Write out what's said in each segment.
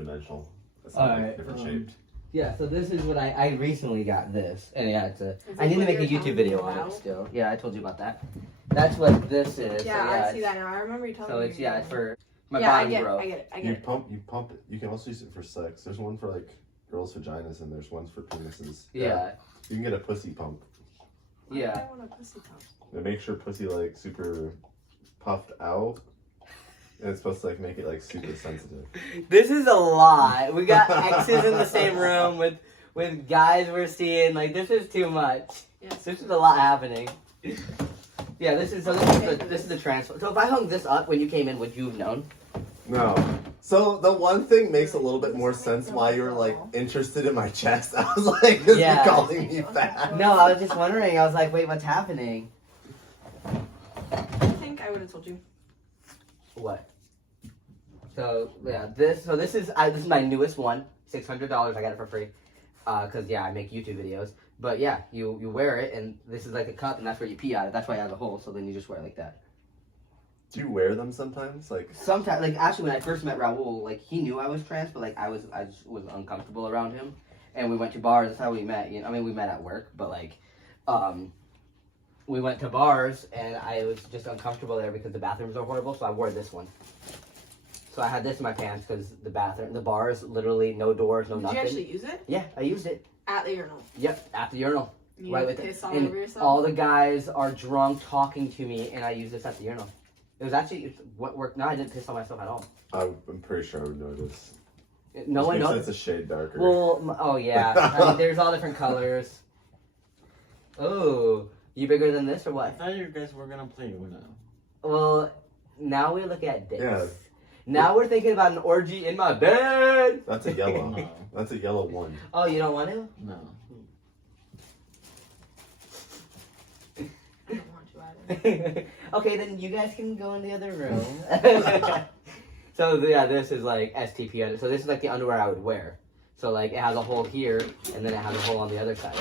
one-dimensional. It's All not right, different shaped. Yeah, so this is what I recently got this. And yeah, I need to make a YouTube video on it still. Yeah, I told you about that. That's what this is. Yeah, so, yeah I see that now. I remember you telling me. So it's, it's for my I bottom get growth. I get it. You pump it. You can also use it for sex. There's one for like girls' vaginas and there's ones for penises. Yeah. You can get a pussy pump. Yeah. I want a pussy pump. It makes your pussy like super puffed out. And it's supposed to like make it like super sensitive. This is a lot. We got exes in the same room with guys we're seeing. Like, this is too much. Yes. This is a lot happening. Yeah, this is the transfer. So if I hung this up when you came in, would you have known? No. So the one thing makes a little bit more sense why you're like interested in my chest. I was like, is he calling me fat? No, I was just wondering. I was like, wait, what's happening? I think I would have told you. What? So yeah, this is my newest one. $600. I got it for free. Cause yeah, I make YouTube videos. But yeah, you wear it, and this is like a cup, and that's where you pee out of. That's why it has a hole. So then you just wear it like that. Do you wear them sometimes? Like sometimes, like actually, when I first met Raul, like he knew I was trans, but like I just was uncomfortable around him, and we went to bars. That's how we met. You know, I mean, we met at work, but like, we went to bars, and I was just uncomfortable there because the bathrooms are horrible. So I wore this one. So I had this in my pants because the bars, literally no doors, no nothing. Did you actually use it? Yeah, I used it. At the urinal? Yep, at the urinal. You right with piss it. all And over yourself? all the guys are drunk talking to me, and I use this at the urinal. It was actually what worked. No, I didn't piss on myself at all. I'm pretty sure I would notice. No one knows. It's a shade darker. Well, oh yeah. I mean, there's all different colors. Oh, you bigger than this or I what? thought you guys were gonna play Uno. Well, now we look at dicks. Yeah. Now we're thinking about an orgy in my bed. That's a yellow. No. That's a yellow one. Oh, you don't want to? No. I don't want to either. Okay, then you guys can go in the other room. So yeah, this is like STP. So this is like the underwear I would wear. So like it has a hole here, and then it has a hole on the other side.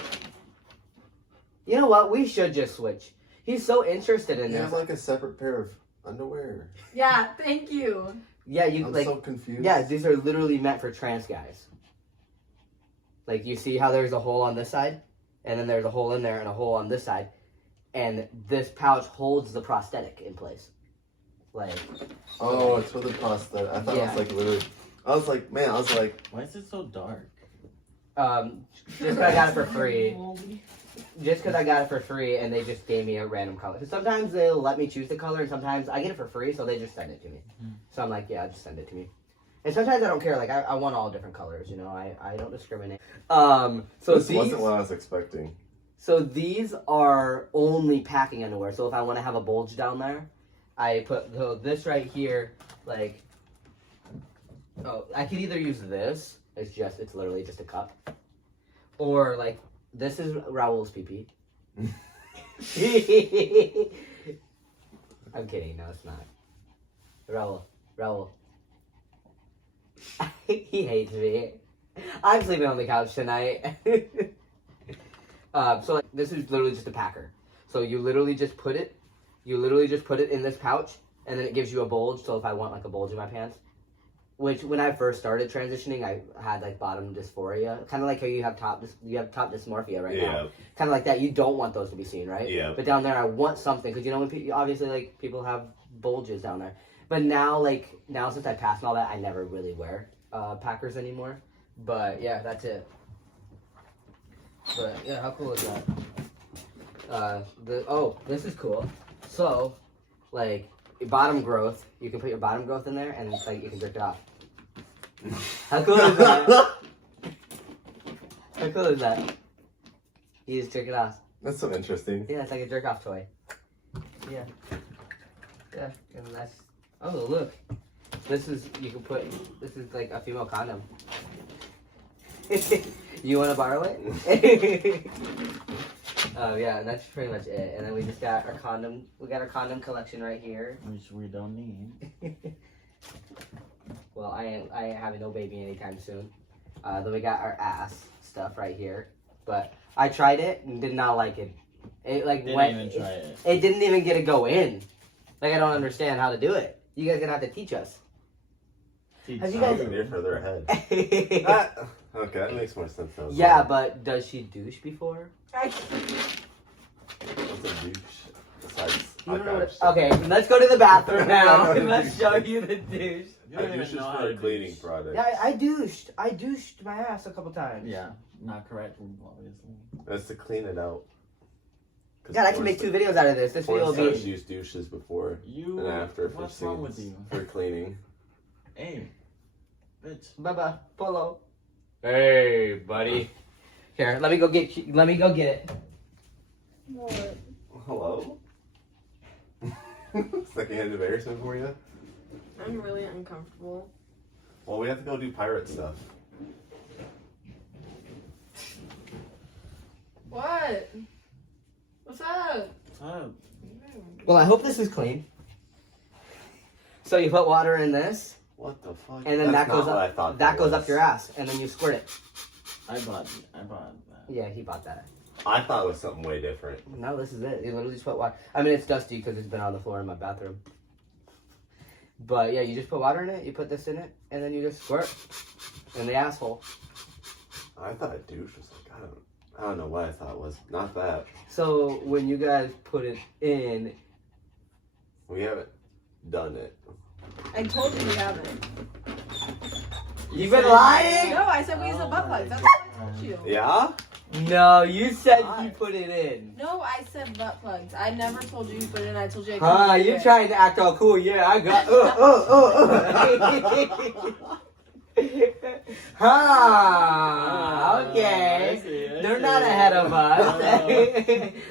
You know what? We should just switch. He's so interested in You this. have like a separate pair of underwear. Yeah, thank you. Yeah, you I'm like. so confused. Yeah, these are literally meant for trans guys. Like you see how there's a hole on this side, and then there's a hole in there and a hole on this side, and this pouch holds the prosthetic in place. Like. Oh, it's for the prosthetic. I thought it was like literally. I was like, man, Why is it so dark? Just because I got it for free. Just because I got it for free, and they just gave me a random color. So sometimes they'll let me choose the color, and sometimes I get it for free, so they just send it to me. So I'm like, yeah, just send it to me. And sometimes I don't care. Like I want all different colors. You know, I don't discriminate. So this these wasn't what I was expecting. So these are only packing underwear. So if I want to have a bulge down there, I put this right here. Like, oh, I could either use this. It's literally just a cup, or like. This is Raul's pee-pee. I'm kidding. No, it's not. Raul. He hates me. I'm sleeping on the couch tonight. So like, this is literally just a packer. So you literally just put it in this pouch, and then it gives you a bulge. So if I want like a bulge in my pants, which when I first started transitioning, I had like bottom dysphoria, kind of like how you have top dysmorphia right now. Kind of like that. You don't want those to be seen, right? Yeah. But down there, I want something because you know when obviously like people have bulges down there. But now since I passed and all that, I never really wear packers anymore. But yeah, that's it. But yeah, how cool is that? This is cool. So, like bottom growth, you can put your bottom growth in there, and like you can jerk it off. How cool is that? How cool is that? You just jerk it off. That's so interesting. Yeah, it's like a jerk off toy. Yeah. Yeah, and that's. Oh look, this is like a female condom. You want to borrow it? Oh yeah, and that's pretty much it. And then we just got our condom. We got our condom collection right here. Which we don't need. Well, I ain't having no baby anytime soon. Then we got our ass stuff right here. But I tried it and did not like it. It like it didn't even get to go in. Like I don't understand how to do it. You guys gonna have to teach us. Have you guys- You're further ahead. Okay, that makes more sense now. Yeah, but does she douche before? What's a douche? Besides, You don't know okay, what- okay, let's go to the bathroom now. No, Let's show you the douche. You I don't douche even is know how for to a cleaning douche. product. Yeah, I douched. I douched my ass a couple times. Yeah, not correct, obviously. That's to clean it out. God, I can make 2 videos out of this. This video will Stars be. use douches before You. and after for What's wrong with scenes, you? for cleaning. Hey, bitch. Bye-bye, Polo. Hey, buddy. Here, let me go get. Let me go get it. What? Hello? Secondhand embarrassment for you? I'm really uncomfortable. Well, we have to go do pirate stuff. What? What's up? What's up? Well, I hope this is clean. So you put water in this, What the fuck? and then That's that goes not what I up. thought That goes was. up your ass, and then you squirt it. I bought that. Yeah, he bought that. I thought it was something way different. No, this is it. You literally just put water. I mean, it's dusty because it's been on the floor in my bathroom. But yeah, you just put water in it. You put this in it, and then you just squirt in the asshole. I thought a douche was like, I don't know what I thought it was. Not that. So when you guys put it in, We haven't done it. I told you we haven't. you've been lying. No, I said we use a butt plug. my That's what I told you. Yeah? No, you said you put it in. No, I said butt plugs. I never told you you put it in. I told you I couldn't Huh? do You it. trying to act all cool? Yeah, I got. Huh? Okay. I see. They're not ahead of us.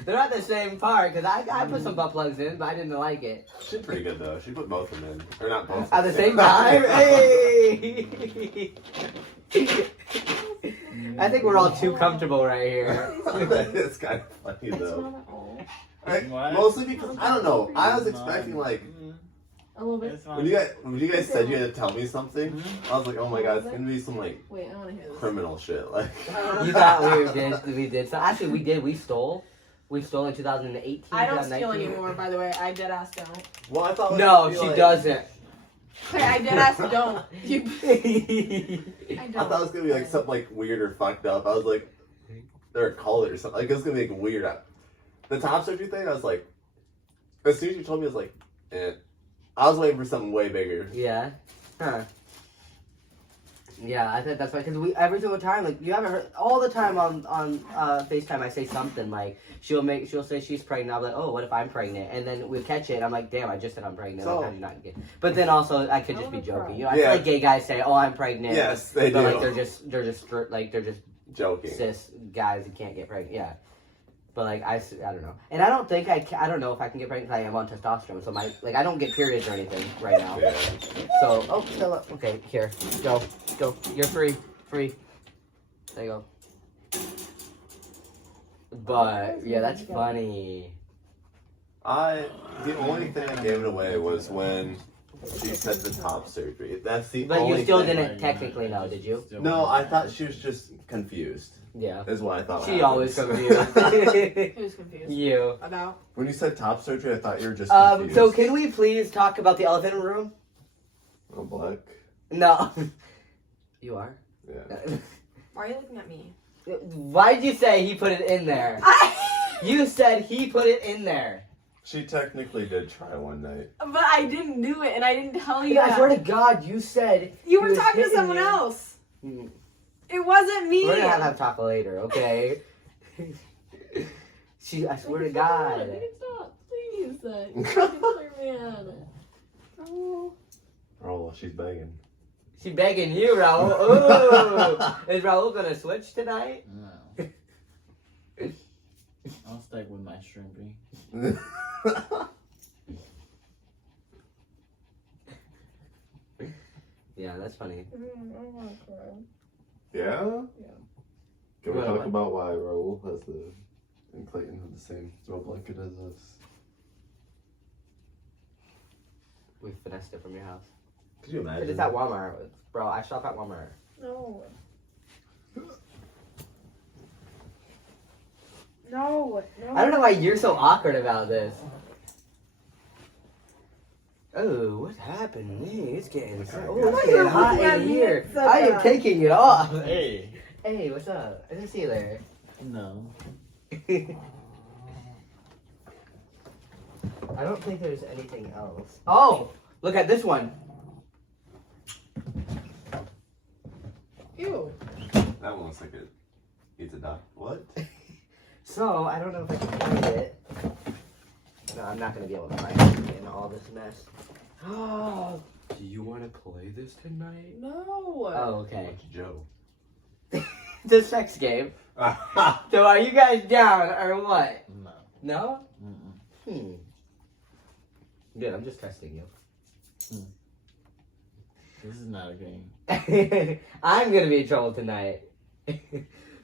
They're not the same part because I put some butt plugs in, but I didn't like it. She's pretty good though. She put both of them in. Or not both. At the same time, hey! I think we're all too comfortable right here. It's kind of funny It's though. not at all. What? Mostly because, I don't know. I was expecting like, A little bit. It's fine. when you guys said you had to tell me something, I was like, oh my god, it's gonna be some like Wait, I want to hear this. criminal shit. Like, You thought we did. So actually, we did. We stole in 2018. I don't steal 2019. anymore, by the way. I dead ass don't. well, I thought. No, it was she like, doesn't. Hey, I dead ass don't. You, I I don't. thought it was gonna be like something like weird or fucked up. I was like, they're a cult or something. Like it was gonna be like weird. The top surgery thing, I was like, as soon as you told me, I was like, eh. I was waiting for something way bigger. Yeah. Huh. Yeah, I think that's right. Because we every single time, like you haven't heard all the time on FaceTime, I say something like she'll say she's pregnant. I'm like, oh, what if I'm pregnant? And then we catch it. And I'm like, damn, I just said I'm pregnant. So- Like, how did you not get? But then also, I could just be joking. You know, I Yeah. feel like gay guys say, oh, I'm pregnant. Yes, they but do. like they're just Joking. cis guys who can't get pregnant. Yeah. But like I don't know, and I don't think I don't know if I can get pregnant. 'Cause I am on testosterone, so I don't get periods or anything right now. Yeah. So Stella, okay, here, go, you're free. There you go. But yeah, that's funny. The only thing I gave it away was when she said the top surgery. That's the But only you still thing. didn't technically know, did you? No, I thought she was just confused. Yeah. Is what I thought. She happens. always confused. Who's confused? You. About? When you said top surgery, I thought you were just confused. So can we please talk about the elephant in the room? Oh, black. No. You are. Yeah. Why are you looking at me? Why did you say he put it in there? You said he put it in there. She technically did try one night. But I didn't do it, and I didn't tell you I that. swear to God, you said You he were was talking to hitting someone you. else. Hmm. It wasn't me. We're gonna have talk later, okay? I swear to God. Stop, please. You're making clear me out. Oh. Oh, she's begging. She begging you, Raul. Ooh. Is Raul gonna switch tonight? No. I'll stick with my shrimpy. Yeah, that's funny. Yeah? Yeah. Can we What? talk about why Raul has and Clayton have the same throw blanket as us? We finessed it from your house. Could you imagine? It's at Walmart. Bro, I shop at Walmart. No. No. I don't know why you're so awkward about this. Oh, what happened? Hey, it's getting, Okay. oh, it's getting hot looking at in me here. so I am bad. taking it off. Hey. Hey, what's up? I didn't see you there. No. I don't think there's anything else. Oh, look at this one. Ew. That one looks like it needs a dog. What? So, I don't know if I can find it. No, I'm not going to be able to find it in all this mess. Oh, do you want to play this tonight? No. Oh, okay. What's Joe? It's a sex game. So are you guys down or what? No. No? Mm-mm. Good, I'm just testing you. This is not a game. I'm gonna be in trouble tonight.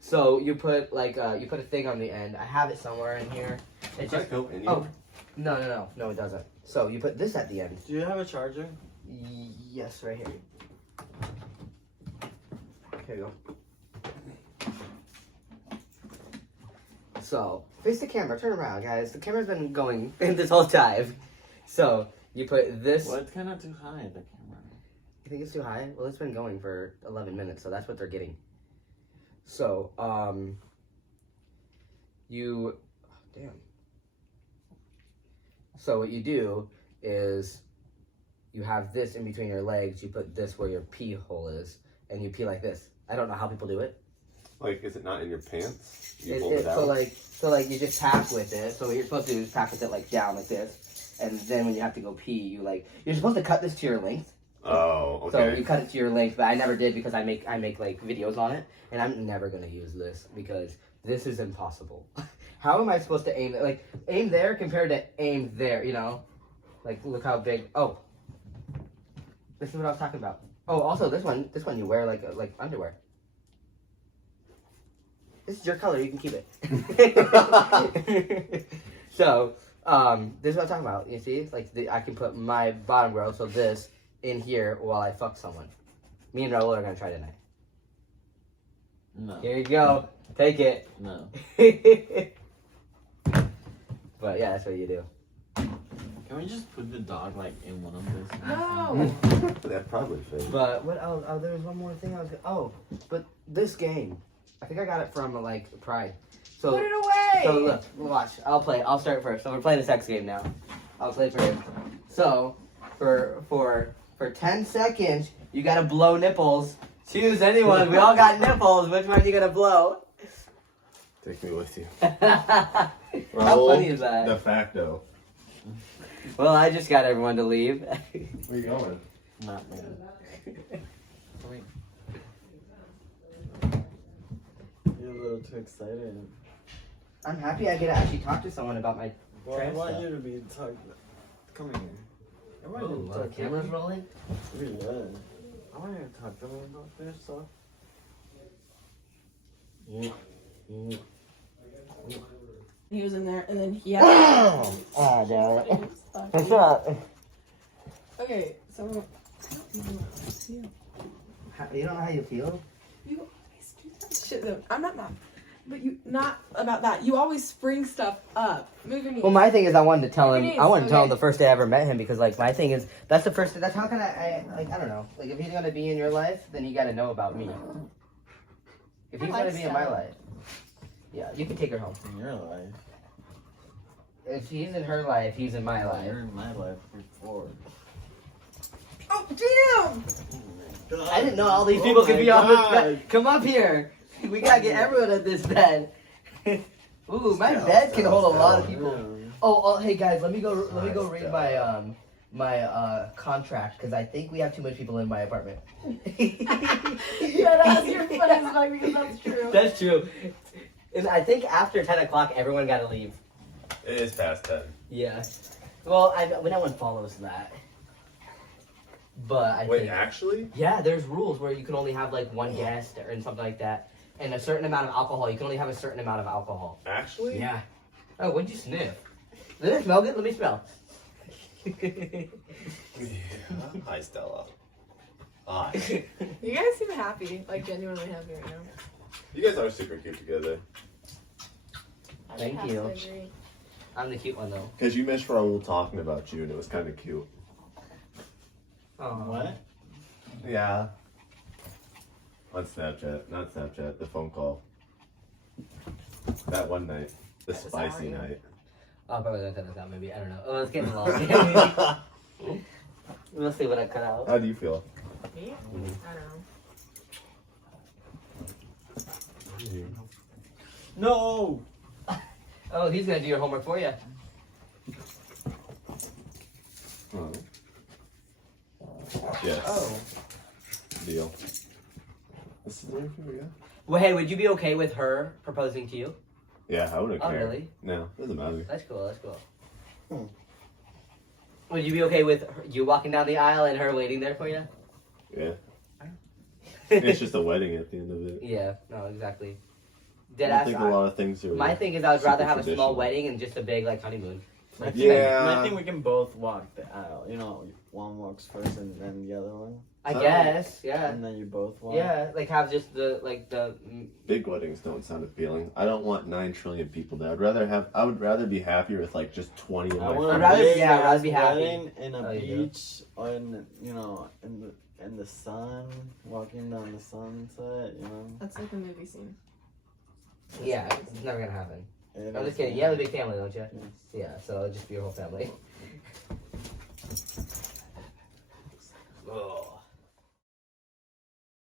So you put like you put a thing on the end. I have it somewhere in here. It's Does just that go in oh no it doesn't. So you put this at the end. Do you have a charger? Yes, right here. Here you go. So face the camera. Turn around, guys. The camera's been going this whole time. So you put this. Well, it's kind of too high, the camera. You think it's too high? Well, it's been going for 11 minutes, so that's what they're getting. So, damn. So what you do is you have this in between your legs, you put this where your pee hole is, and you pee like this. I don't know how people do it. Like, is it not in your pants? You It- pulled it out? so like you just pack with it. So what you're supposed to do is pack with it like down like this. And then when you have to go pee, you're supposed to cut this to your length. Oh, So okay. you cut it to your length, but I never did because I make like videos on it, and I'm never gonna use this because this is impossible. How am I supposed to aim it? Like aim there compared to aim there, you know? Like look how big. Oh, this is what I was talking about. Oh, also this one you wear like underwear. This is your color. You can keep it. So this is what I'm talking about. You see, like I can put my bottom girl, so this in here while I fuck someone. Me and Raul are gonna try tonight. No. Here you go. Take it. No. But yeah, that's what you do. Can we just put the dog like in one of this? No. That probably fit. But what else? Oh, there was one more thing I was. But this game, I think I got it from like Pride. So Put it away. So look, watch. I'll play. I'll start first. So we're playing a sex game now. I'll play first. So for 10 seconds, you gotta blow nipples. Choose anyone. We all got nipples. Which one you gonna blow? Take me with you. How Raul, funny is that? De facto. Well, I just got everyone to leave. Where you going? Not me. You're a little too excited. I'm happy I get to actually talk to someone about my Well, I trans want stuff. you to be talking. Come here. I want you Oh, to the talk to camera's me. rolling? Yeah. I want you to talk to me about this stuff. He was in there, and then he Oh, damn it. What's up? Okay, so I don't even know how I feel. You don't know how you feel? You always do that shit though. I'm not mad, but you not about that. You always spring stuff up. Move your knees. Well, my thing is, I wanted to tell him. It is, I wanted to tell him okay. the first day I ever met him because, like, my thing is that's the first. That's how can I like I don't know. Like, if he's gonna be in your life, then you got to know about me. If he's gonna be in my life, yeah, you can take her home. In your life. If he's in her life, he's in my You're life. in my life before. Oh damn! I didn't know all these Oh people could my be on this God. bed. Come up here. We gotta get everyone at this bed. Ooh, my bed can hold a lot of people. Oh, hey guys, let me go read my contract because I think we have too many people in my apartment. That's your funny song because that's true. That's true. And I think after 10 o'clock, everyone got to leave. It is past 10. Yeah. Well, no one follows that. But I Wait, think... actually? Yeah, there's rules where you can only have like one guest or something like that. And a certain amount of alcohol. You can only have a certain amount of alcohol. Actually? Yeah. Oh, what'd you sniff? Does it smell good? Let me smell. Yeah. Hi, Stella. Hi. You guys seem happy, like genuinely happy right now. You guys are super cute together. Thank Have you. to agree. I'm the cute one though. Because you missed Raul talking about you, and it was kind of cute. What? Yeah. On Snapchat, not Snapchat, the phone call. That one night, the That was spicy Ariel. night. Oh, probably gonna cut this out. Maybe I don't know. Oh, it's getting long. We'll see what I cut out. How do you feel? Me? I don't know. No! Oh, he's gonna do your homework for you. Oh. Yes. Oh. Deal. This is the way for you. Well, hey, would you be okay with her proposing to you? Yeah, I wouldn't Oh, care. really? No, doesn't matter. That's cool. That's cool. Hmm. Would you be okay with you walking down the aisle and her waiting there for you? Yeah. It's just a wedding at the end of it. Yeah. No, exactly. I Dead don't ass. think a lot of things are. My thing is, I would rather super have a small traditional. wedding and just a big like honeymoon. I think, Yeah. I think we can both walk the aisle. You know, one walks first and then the other one. I So- guess. Yeah. And then you both walk. Yeah. Like have just the Big weddings don't sound appealing. I don't want 9 trillion people there. I would rather be happier with like just 20 of I my want friends. I'd rather- big yeah, I'd rather ass be happy. wedding in a Oh, you do? beach or in, you know, in the sun, walking down the sunset, you know. That's like a movie scene. yeah. It's never gonna happen. It I'm is just kidding. You have a big family, don't you? Yes. Yeah. So it'll just be your whole family. Oh.